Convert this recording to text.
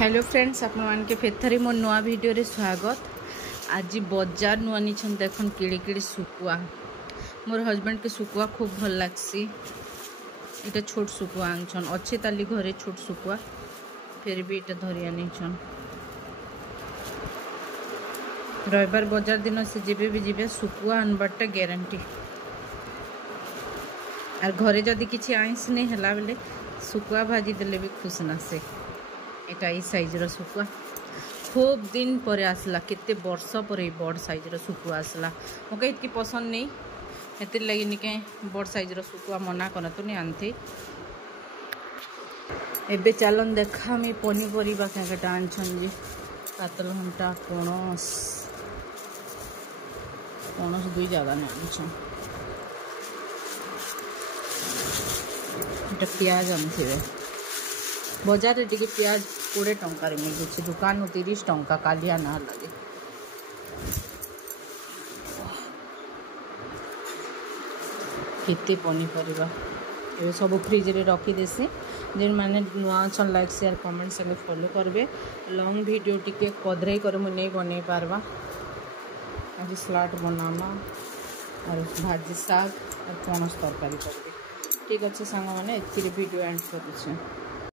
Hello friends आप के फेथरी मो नुआ वीडियो रे स्वागत। आज बजार नुआ नीछन देखन किड़े किड़े सुकुआ। मोर हस्बैंड के सुकुआ खूब भल लागसी। इटा छोट सुकुआ आनछन अच्छे ताली घरे छोट सुकुआ फिर भी इटा धरिया नीछन। रविवार बजार दिन से जेबे भी जीवे सुकुआ अनबारटा ग्यारंटी। और घरे जदि किसी आइंस नहीं हला बेले सुकुआ भाजी देले भी खुश ना से। एटा ई साइज रो सुकुआ खूब दिन पर आसला केते वर्ष पर बड़ साइज रो सुकुआ आसला। मके इतकी पसंद नहीं हेते लगी निके बड़ साइज रो सुकुआ मना करत नहीं आनते। एबे चलन देखा मी पनीपरिबा केटा आनछन जी कातल घंटा पणस पणस दुई जगह ने आनछन। एटा प्याज आनथिबे बजार रे टिके प्याज 20 टंका रे मिलुछि दुकान 30 टंका कालिया ना लगे। केते पनीपरिबा ए सब फ्रिज रे रखी देसी जेन माने नुआ छन लाइक शेयर कमेंट संगे फॉलो करबे। लॉन्ग वीडियो टिके कदरे कर मु नहीं बने पारबा। आज सलाड बनामा और भाजी साग और पणस तरकारी करबे। ठीक अच्छे सांग माने एतिरे वीडियो एंड करूछे।